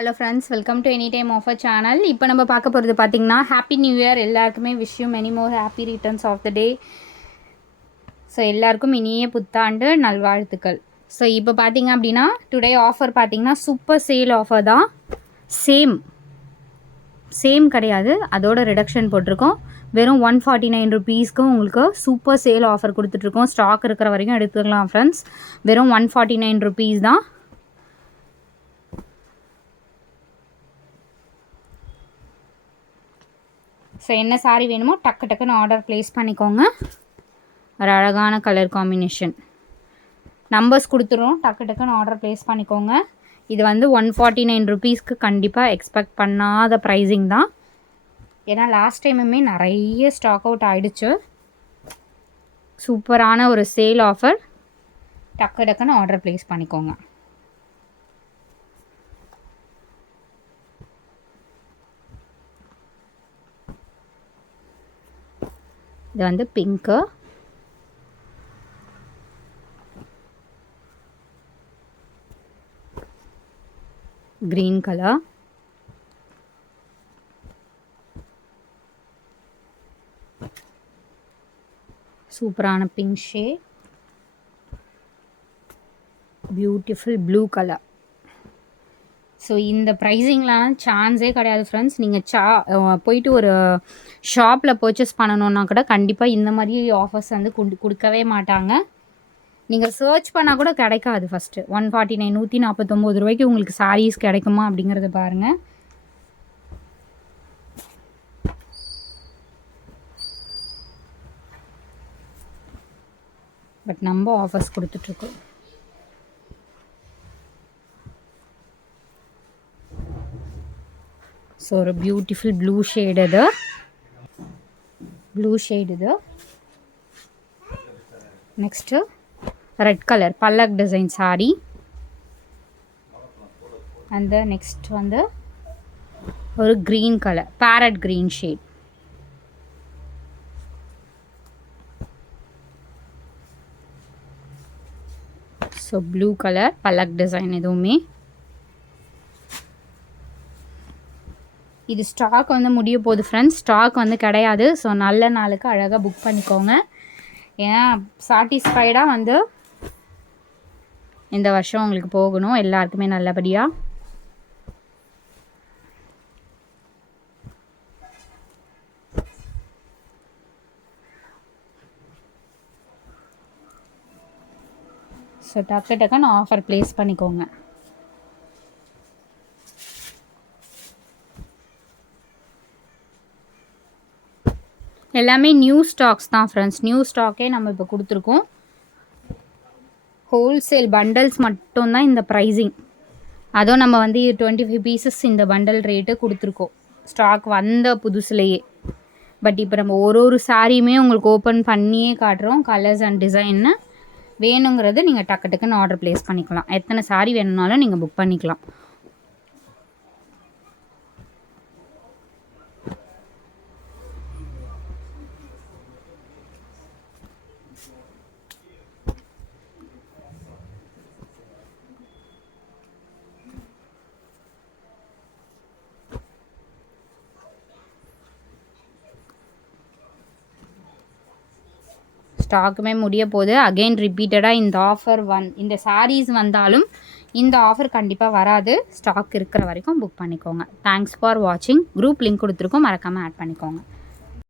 Hello friends, welcome to any time offer channel. இப்போ நம்ம பார்க்க போகிறது பார்த்தீங்கன்னா ஹாப்பி நியூ இயர். எல்லாருக்குமே wish you many more happy returns of the day. So எல்லாருக்கும் இனிய புத்தாண்டு நல்வாழ்த்துக்கள். ஸோ இப்போ பார்த்தீங்க அப்படின்னா டுடே ஆஃபர் பார்த்தீங்கன்னா சூப்பர் சேல் ஆஃபர் தான். சேம் கிடையாது, அதோட ரிடக்ஷன் போட்டிருக்கோம். வெறும் 149 ருபீஸ்க்கு உங்களுக்கு சூப்பர் சேல் ஆஃபர் கொடுத்துட்ருக்கோம். ஸ்டாக் இருக்கிற வரைக்கும் எடுத்துக்கலாம் ஃப்ரெண்ட்ஸ். வெறும் 149 ருபீஸ் தான். ஸோ என்ன சாரீ வேணுமோ டக்குன்னு ஆர்டர் ப்ளேஸ் பண்ணிக்கோங்க. ஒரு அழகான கலர் காம்பினேஷன். நம்பர்ஸ் கொடுத்துரும், டக்குன்னு ஆர்டர் ப்ளேஸ் பண்ணிக்கோங்க. இது வந்து 149 ருபீஸ்க்கு கண்டிப்பாக எக்ஸ்பெக்ட் பண்ணாத ப்ரைஸிங் தான். ஏன்னா லாஸ்ட் டைமுமே நிறைய ஸ்டாக் அவுட் ஆகிடுச்சு. சூப்பரான ஒரு சேல் ஆஃபர். டக்குன்னு ஆர்டர் ப்ளேஸ் பண்ணிக்கோங்க. இது வந்து பிங்க்கு, க்ரீன் கலர், சூப்பரான pink shade, beautiful blue colour. So இந்த ப்ரைஸிங்லாம் சான்ஸே கிடையாது ஃப்ரெண்ட்ஸ். நீங்கள் போயிட்டு ஒரு ஷாப்பில் பர்ச்சேஸ் பண்ணணுன்னா கூட கண்டிப்பாக இந்த மாதிரி ஆஃபர்ஸ் வந்து கொடுக்கவே மாட்டாங்க. நீங்கள் சர்ச் பண்ணால் கூட கிடைக்காது. ஃபஸ்ட்டு 149 149 ரூபாய்க்கு உங்களுக்கு சாரீஸ் கிடைக்குமா அப்படிங்கிறத பாருங்கள். பட் நம்ம ஆஃபர்ஸ் கொடுத்துட்ருக்கோம். ஸோ ஒரு பியூட்டிஃபுல் ப்ளூ ஷேடு இது. நெக்ஸ்ட்டு ரெட் கலர் பல்லக் டிசைன் சாரீ. அந்த நெக்ஸ்ட் வந்து ஒரு green colour parrot green shade. So blue colour பல்லக் டிசைன். எதுவுமே இது ஸ்டாக் வந்து முடிய போகுது ஃப்ரெண்ட்ஸ். ஸ்டாக் வந்து கிடையாது. ஸோ நல்ல நாளுக்கு அழகாக புக் பண்ணிக்கோங்க. ஏன்னா சாட்டிஸ்ஃபைடாக வந்து இந்த வருஷம் உங்களுக்கு போகணும் எல்லாருக்குமே நல்லபடியாக. ஸோ டக்குன்னு ஆஃபர் ப்ளேஸ் பண்ணிக்கோங்க. எல்லாமே நியூ ஸ்டாக்ஸ் தான் ஃப்ரெண்ட்ஸ். நியூ ஸ்டாக்கே நம்ம இப்போ கொடுத்துருக்கோம். ஹோல்சேல் பண்டல்ஸ் மட்டும்தான் இந்த ப்ரைஸிங். அதுவும் நம்ம வந்து 25 பீசஸ் இந்த பண்டல் ரேட்டு கொடுத்துருக்கோம் ஸ்டாக் வந்த புதுசுலேயே. பட் இப்போ நம்ம ஒரு சாரியுமே உங்களுக்கு ஓப்பன் பண்ணியே காட்டுறோம். கலர்ஸ் அண்ட் டிசைன்னு வேணுங்கிறது நீங்கள் டக்குன்னு ஆர்டர் ப்ளேஸ் பண்ணிக்கலாம். எத்தனை சாரி வேணும்னாலும் நீங்கள் புக் பண்ணிக்கலாம். ஸ்டாக்குமே முடிய போகுது. அகெயின் ரிப்பீட்டடாக இந்த ஆஃபர் இந்த சாரீஸ் வந்தாலும் இந்த ஆஃபர் கண்டிப்பாக வராது. ஸ்டாக் இருக்கிற வரைக்கும் புக் பண்ணிக்கோங்க. தேங்க்ஸ் ஃபார் வாட்சிங். குரூப் லிங்க் கொடுத்துருக்கோம், மறக்காமல் ஆட் பண்ணிக்கோங்க.